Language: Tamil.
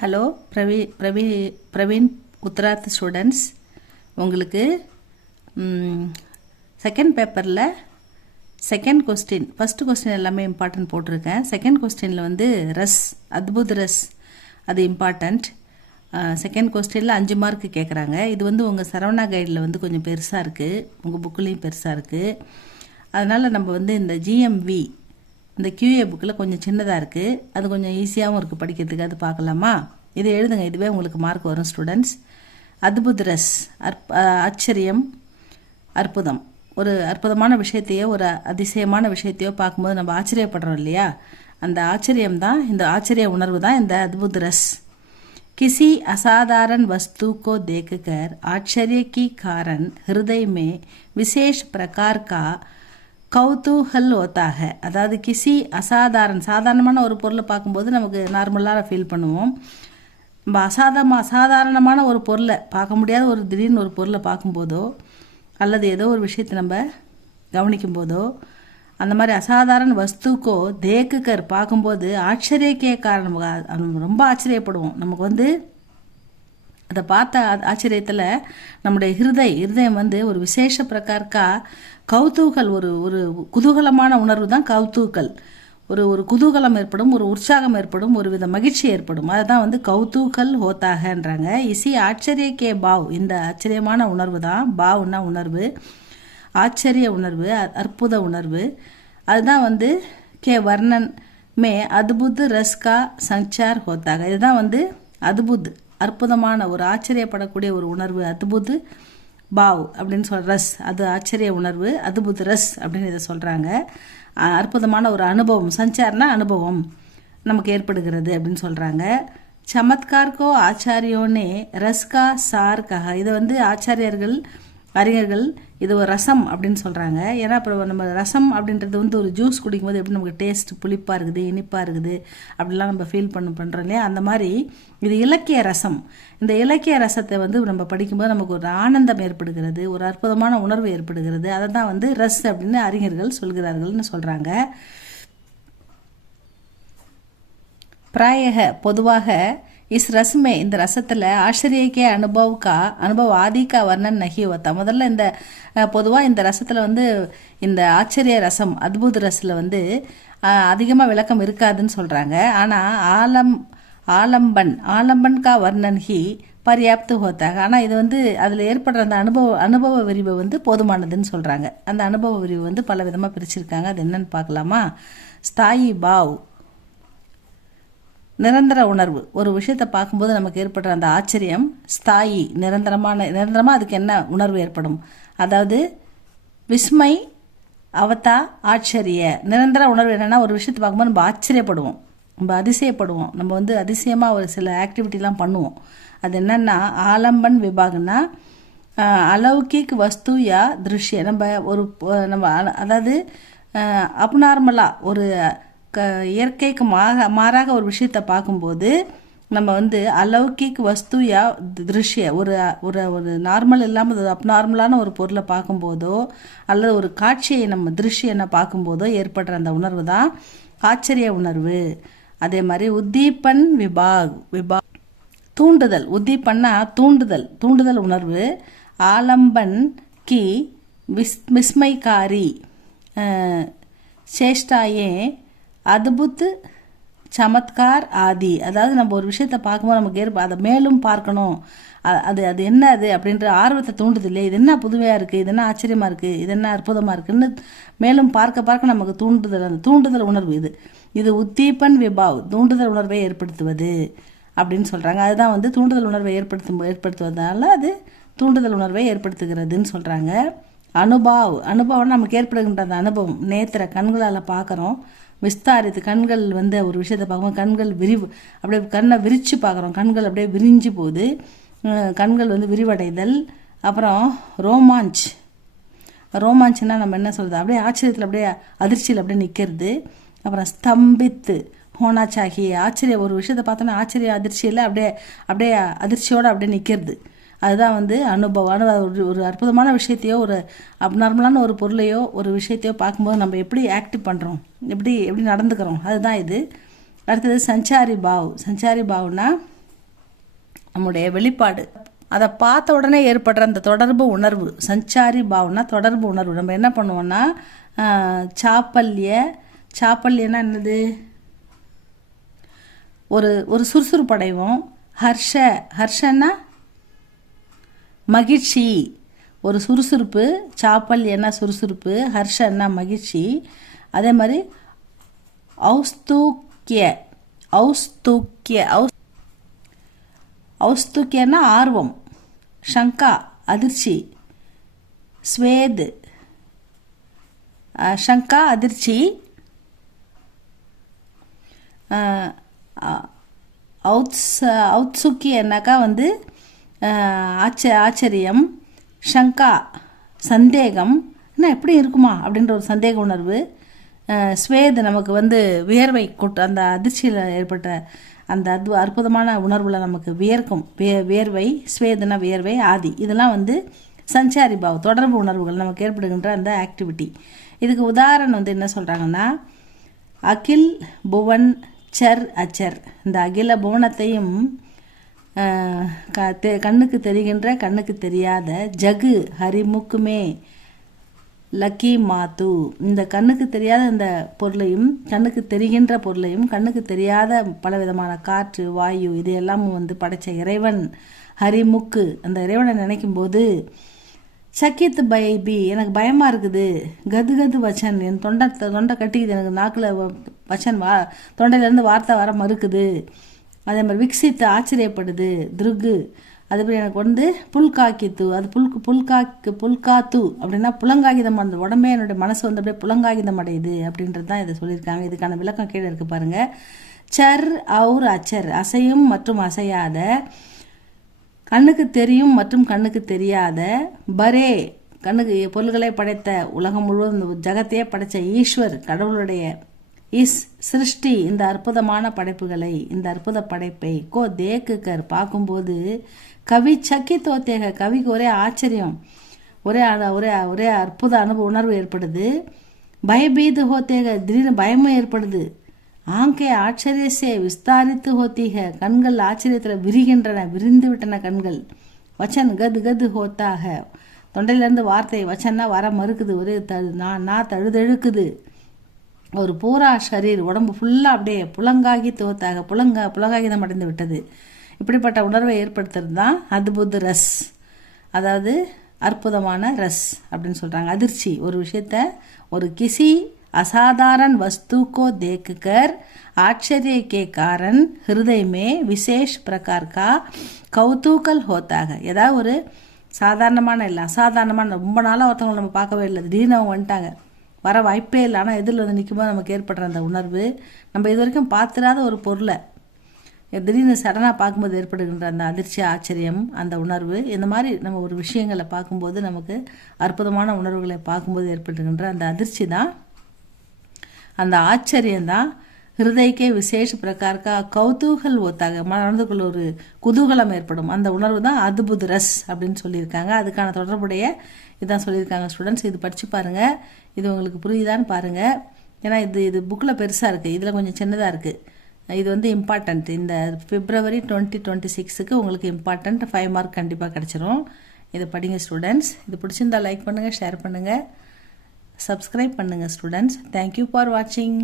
Hello Praveen Uttarardh students. உங்களுக்கு செகண்ட் பேப்பரில் செகண்ட் கொஸ்டின், ஃபஸ்ட்டு கொஸ்டின் எல்லாமே இம்பார்ட்டன்ட் போட்டிருக்கேன். செகண்ட் கொஸ்டினில் வந்து ரஸ், அத்புத் ரஸ், அது இம்பார்ட்டண்ட். செகண்ட் கொஸ்டினில் 5 மார்க்கு கேட்குறாங்க. இது வந்து உங்கள் சரவணா கைடில் வந்து கொஞ்சம் பெருசாக இருக்குது, உங்கள் புக்குலேயும் பெருசாக இருக்குது. அதனால் நம்ம வந்து இந்த ஜிஎம்வி, இந்த QA புக்கில் கொஞ்சம் சின்னதாக இருக்குது, அது கொஞ்சம் ஈஸியாகவும் இருக்குது படிக்கிறதுக்கு. அது பார்க்கலாமா? இது எழுதுங்க, இதுவே உங்களுக்கு மார்க் வரும் ஸ்டூடெண்ட்ஸ். அத்புத் ரஸ், ஆச்சரியம், அற்புதம். ஒரு அற்புதமான விஷயத்தையோ ஒரு அதிசயமான விஷயத்தையோ பார்க்கும்போது நம்ம ஆச்சரியப்படுறோம் இல்லையா? அந்த ஆச்சரியம் தான், இந்த ஆச்சரிய உணர்வு தான் இந்த அத்புத் ரஸ். किसी असाधारण वस्तु को देखकर आश्चर्य की कारण हृदय में विशेष प्रकार का கௌதூகல் होता है. அதாவது கிசி சாதாரணமான ஒரு பொருளை பார்க்கும்போது நமக்கு நார்மலாக ஃபீல் பண்ணுவோம். நம்ம அசாதாரணமான ஒரு பொருளை பார்க்க முடியாத ஒரு திடீர்னு ஒரு பொருளை பார்க்கும்போதோ அல்லது ஏதோ ஒரு விஷயத்தை நம்ம கவனிக்கும் போதோ அந்த மாதிரி அசாதாரண வஸ்துக்கோ தேக்குக்கர் பார்க்கும்போது ஆச்சரியக்கே காரணம், ரொம்ப ஆச்சரியப்படுவோம். நமக்கு வந்து அதை பார்த்த ஆச்சரியத்தில் நம்முடைய ஹிருதயம் வந்து ஒரு விசேஷ பிரகாரக்கா கௌதூகல், ஒரு குதூகலமான உணர்வு தான் கௌதூகல். ஒரு குதூகலம் ஏற்படும், ஒரு உற்சாகம் ஏற்படும், ஒரு வித மகிழ்ச்சி ஏற்படும். அதுதான் வந்து கௌதூகல் ஹோத்தாகன்றாங்க. இசி ஆச்சரியக்கே பாவ், இந்த ஆச்சரியமான உணர்வு தான், பாவ்னா உணர்வு, ஆச்சரிய உணர்வு, அற்புத உணர்வு. அதுதான் வந்து வர்ணன் மே அத்புத் ரஸ்கா சஞ்சார் ஹோத்தாக. இதுதான் வந்து அத்புத், அற்புதமான ஒரு ஆச்சரியப்படக்கூடிய ஒரு உணர்வு. அத்புத் பாவ் அப்படின்னு சொல்ற ரஸ், அது ஆச்சரிய உணர்வு. அத்புத் ரஸ் அப்படின்னு இதை சொல்கிறாங்க. அற்புதமான ஒரு அனுபவம், சஞ்சார்னா அனுபவம் நமக்கு ஏற்படுகிறது அப்படின்னு சொல்கிறாங்க. சமத்கார்கோ ஆச்சாரியோனே ரஸ்கா சார் கஹா. இதை வந்து அறிஞர்கள் இது ஒரு ரசம் அப்படின்னு சொல்கிறாங்க. ஏன்னா அப்புறம் நம்ம ரசம் அப்படின்றது வந்து ஒரு ஜூஸ் குடிக்கும்போது எப்படி நமக்கு டேஸ்ட் புளிப்பாக இருக்குது, இனிப்பாக இருக்குது, அப்படிலாம் நம்ம ஃபீல் பண்ணுறோம் இல்லையா? அந்த மாதிரி இது இலக்கிய ரசம். இந்த இலக்கிய ரசத்தை வந்து நம்ம படிக்கும்போது நமக்கு ஒரு ஆனந்தம் ஏற்படுகிறது, ஒரு அற்புதமான உணர்வு ஏற்படுகிறது. அதை தான் வந்து ரஸ் அப்படின்னு அறிஞர்கள் சொல்கிறார்கள்னு சொல்கிறாங்க. பிராயக பொதுவாக இஸ் ரஸ்மே, இந்த ரசத்தில் ஆச்சரியக்கே அனுபவ ஆதிக்கா வர்ணன் நகி होता. முதல்ல இந்த பொதுவாக இந்த ரசத்தில் வந்து இந்த ஆச்சரிய ரசம் அத்புத் ரஸில் வந்து அதிகமாக விளக்கம் இருக்காதுன்னு சொல்கிறாங்க. ஆனால் ஆலம்பன் கா வர்ணன் ஹி பர்யாப்து ஹோத்தாக. ஆனால் இது வந்து அதில் ஏற்படுற அந்த அனுபவ விரிவு வந்து போதுமானதுன்னு சொல்கிறாங்க. அந்த அனுபவ விரிவு வந்து பல விதமாக பிரிச்சிருக்காங்க. அது என்னன்னு பார்க்கலாமா? ஸ்தாயி பாவ், நிரந்தர உணர்வு. ஒரு விஷயத்தை பார்க்கும்போது நமக்கு ஏற்படுற அந்த ஆச்சரியம் ஸ்தாயி, நிரந்தரமாக அதுக்கு என்ன உணர்வு ஏற்படும்? அதாவது விஸ்மை அவதா ஆச்சரிய. நிரந்தர உணர்வு என்னென்னா, ஒரு விஷயத்தை பார்க்கும்போது நம்ம ஆச்சரியப்படுவோம், நம்ம அதிசயப்படுவோம், நம்ம வந்து அதிசயமாக ஒரு சில ஆக்டிவிட்டிலாம் பண்ணுவோம். அது என்னென்னா ஆலம்பன் விபாகம்னா அலௌகிக் வஸ்து யா திருஷ்ய. நம்ம அதாவது அப்நார்மலாக ஒரு இயற்கைக்கு மாறாக ஒரு விஷயத்தை பார்க்கும்போது நம்ம வந்து அலௌகிக் வஸ்து யா திருஷ்ய, ஒரு நார்மல் இல்லாமல் ஒரு அப்நார்மலான ஒரு பொருளை பார்க்கும்போதோ அல்லது ஒரு காட்சியை நம்ம திருஷ்யனை பார்க்கும்போதோ ஏற்படுற அந்த உணர்வு தான் ஆச்சரிய உணர்வு. அதே மாதிரி உத்தீபன் விபாக், தூண்டுதல். உத்தீபன்னா தூண்டுதல் உணர்வு. ஆலம்பன் கி விஸ்மைகாரி சேஷ்டாயே அத்புத் சமத்கார் ஆதி. அதாவது நம்ம ஒரு விஷயத்தை பார்க்கும்போது நமக்கு அதை மேலும் பார்க்கணும், அது என்ன அது அப்படின்ற ஆர்வத்தை தூண்டுது இல்லையா? இது என்ன புதுமையாக இருக்குது, இது என்ன ஆச்சரியமாக இருக்குது, இது என்ன அற்புதமாக இருக்குன்னு மேலும் பார்க்க நமக்கு அந்த தூண்டுதல் உணர்வு. இது உத்தீபன் விபாவ், தூண்டுதல் உணர்வை ஏற்படுத்துவது அப்படின்னு சொல்கிறாங்க. அதுதான் வந்து தூண்டுதல் உணர்வை ஏற்படுத்துவதனால அது தூண்டுதல் உணர்வை ஏற்படுத்துகிறதுன்னு சொல்கிறாங்க. அனுபவம் நமக்கு ஏற்படுகின்ற அந்த அனுபவம், நேத்திர கண்களால் பார்க்குறோம், விஸ்தாரித்து கண்கள் வந்து ஒரு விஷயத்தை பார்க்கும்போது கண்கள் அப்படியே கண்ணை விரித்து பார்க்குறோம், கண்கள் அப்படியே விரிஞ்சு போகுது, கண்கள் வந்து விரிவடைதல். அப்புறம் ரோமாஞ்சுன்னா நம்ம என்ன சொல்கிறது, அப்படியே ஆச்சரியத்தில் அப்படியே அதிர்ச்சியில் அப்படியே நிற்கிறது. அப்புறம் ஸ்தம்பித்து ஹோனாச்சாகி, ஒரு விஷயத்தை பார்த்தோன்னா அதிர்ச்சியில் அப்படியே அதிர்ச்சியோடு அப்படியே நிற்கிறது. அதுதான் வந்து அனுபவம். ஒரு அற்புதமான விஷயத்தையோ ஒரு அப்நார்மலான ஒரு பொருளையோ ஒரு விஷயத்தையோ பார்க்கும்போது நம்ம எப்படி ஆக்டிவ் பண்ணுறோம், எப்படி நடந்துக்கிறோம், அதுதான் இது. அடுத்தது சஞ்சாரி பாவ்னா நம்முடைய வெளிப்பாடு. அதை பார்த்த உடனே ஏற்படுற அந்த தொடர்பு உணர்வு, சஞ்சாரி பாவனா தொடர்பு உணர்வு. நம்ம என்ன பண்ணுவோம்னா சாப்பல்யனா என்னது, ஒரு சுறுசுறுப்பு அடைவோம். ஹர்ஷன்னா மகிழ்ச்சி, ஒரு சுறுசுறுப்பு. சாப்பல்யன்னா சுறுசுறுப்பு, ஹர்ஷன்னா மகிழ்ச்சி. அதே மாதிரி ஔஸ்துக்கியன்னா ஆர்வம். ஷங்கா அதிர்ச்சி. ஸ்வேத் ஷங்கா அதிர்ச்சி. ஔத்சுக்கியன்னாக்கா வந்து ஆச்சரியம். ஷங்கா சந்தேகம், என்ன எப்படி இருக்குமா அப்படின்ற ஒரு சந்தேக உணர்வு. ஸ்வேத் நமக்கு வந்து வியர்வை கொட்டு, அந்த அதிர்ச்சியில் ஏற்பட்ட அந்த அற்புதமான உணர்வில் நமக்கு வியர்க்கும் வியர்வை. ஸ்வேதுனா வியர்வை. ஆதி இதெல்லாம் வந்து சஞ்சாரி பாவ் தொடர்பு உணர்வுகள் நமக்கு ஏற்படுகின்ற அந்த ஆக்டிவிட்டி. இதுக்கு உதாரணம் வந்து என்ன சொல்கிறாங்கன்னா, அகில் புவன் சர் அச்சர். இந்த அகில புவனத்தையும் கண்ணுக்கு தெரிகின்ற கண்ணுக்கு தெரியாத ஜகு ஹரிமுக்குமே லக்கி மாத்து. இந்த கண்ணுக்கு தெரியாத இந்த பொருளையும் கண்ணுக்கு தெரிகின்ற பொருளையும் கண்ணுக்கு தெரியாத பலவிதமான காற்று வாயு இது எல்லாமும் வந்து படைச்ச இறைவன் ஹரிமுக்கு. அந்த இறைவனை நினைக்கும் போது சக்கித்து பைபி எனக்கு பயமாக இருக்குது. கது வச்சன் என் தொண்டை கட்டிக்குது, எனக்கு நாக்கில் வச்சன் தொண்டையிலேருந்து வார்த்தை வர மறுக்குது. அதே மாதிரி விக்சித்து ஆச்சரியப்படுது. துருகு அதுபடி எனக்கு வந்து புல்காக்கித்து, அது புல்காத்து அப்படின்னா புலங்காகிதம். அந்த உடம்பே என்னுடைய மனசு வந்து அப்படியே புலங்காகிதம் அடையுது அப்படின்றது தான் இதை சொல்லியிருக்காங்க. இதுக்கான விளக்கம் கீழே இருக்கு பாருங்க. சர் அவுர் அச்சர் அசையும் மற்றும் அசையாத, கண்ணுக்கு தெரியும் மற்றும் கண்ணுக்கு தெரியாத. பரே கண்ணுக்கு பொருள்களை படைத்த, உலகம் முழுவதும் ஜகத்தையே படைத்த ஈஸ்வர் கடவுளுடைய சிருஷ்டி இந்த அற்புதமான படைப்புகளை, இந்த அற்புத படைப்பை கோ தேக்குக்கர் பார்க்கும்போது கவி சக்கி தோத்தேக, கவிக்கு ஒரே ஆச்சரியம், ஒரே ஒரே ஒரே அற்புத உணர்வு ஏற்படுது. பயபீது ஹோத்தேக திடீர்னு பயமும் ஏற்படுது. ஆங்கே ஆச்சரியசே விஸ்தாரித்து ஹோத்தீக, கண்கள் ஆச்சரியத்தில் விரிகின்றன, விரிந்து விட்டன கண்கள். வச்சன் கது ஹோத்தாக, தொண்டையிலேருந்து வார்த்தை வச்சன்னா வர மறுக்குது. ஒரே நான் தழுதழுக்குது. ஒரு பூரா ஷரீர் உடம்பு ஃபுல்லாக அப்படியே புலங்காகி தோத்தாக புலங்காகிதம் அடைந்து விட்டது. இப்படிப்பட்ட உணர்வை ஏற்படுத்துறது தான் அத்புத் ரஸ், அதாவது அற்புதமான ரஸ் அப்படின்னு சொல்கிறாங்க. அதிர்ச்சி, ஒரு விஷயத்த ஒரு கிசி असाधारण वस्तु को देखकर आश्चर्य के कारण हृदय में विशेष प्रकार का कौतूकल होता है. ஏதாவது ஒரு சாதாரணமான இல்லை அசாதாரணமான, ரொம்ப நாளாக ஒருத்தவங்களை நம்ம பார்க்கவே இல்லை, திடீர்னு அவங்க வந்துட்டாங்க, வர வாய்ப்பே இல்லை, ஆனால் எதிரில் வந்து நிற்கும்போது நமக்கு ஏற்படுற அந்த உணர்வு, நம்ம இது வரைக்கும் பார்த்துடாத ஒரு பொருளை திடீர்னு சடனாக பார்க்கும்போது ஏற்படுகின்ற அந்த அதிர்ச்சி ஆச்சரியம் அந்த உணர்வு. இந்த மாதிரி நம்ம ஒரு விஷயங்களை பார்க்கும்போது நமக்கு அற்புதமான உணர்வுகளை பார்க்கும்போது ஏற்படுகின்ற அந்த அதிர்ச்சி தான், அந்த ஆச்சரியம்தான் ஹிருதயக்கே விசேஷ பிரகாரக்கா கௌதூகல் ஓத்தாக, மனதுக்குள்ள ஒரு குதூகலம் ஏற்படும். அந்த உணர்வு தான் அத்புத் ரஸ் அப்படின்னு சொல்லியிருக்காங்க. அதுக்கான தொடர்புடைய இதான் சொல்லியிருக்காங்க ஸ்டூடெண்ட்ஸ். இது படித்து பாருங்கள், இது உங்களுக்கு புரியுதான்னு பாருங்கள். ஏன்னா இது புக்கில் பெருசாக இருக்குது, இதில் கொஞ்சம் சின்னதாக இருக்குது. இது வந்து இம்பார்ட்டண்ட். இந்த February 2026க்கு உங்களுக்கு இம்பார்ட்டண்ட் 5 மார்க் கண்டிப்பாக கிடச்சிரும். இதை படிங்க ஸ்டூடெண்ட்ஸ். இது பிடிச்சிருந்தால் லைக் பண்ணுங்கள், ஷேர் பண்ணுங்கள், சப்ஸ்கிரைப் பண்ணுங்கள் ஸ்டூடெண்ட்ஸ். தேங்க்யூ ஃபார் வாட்சிங்.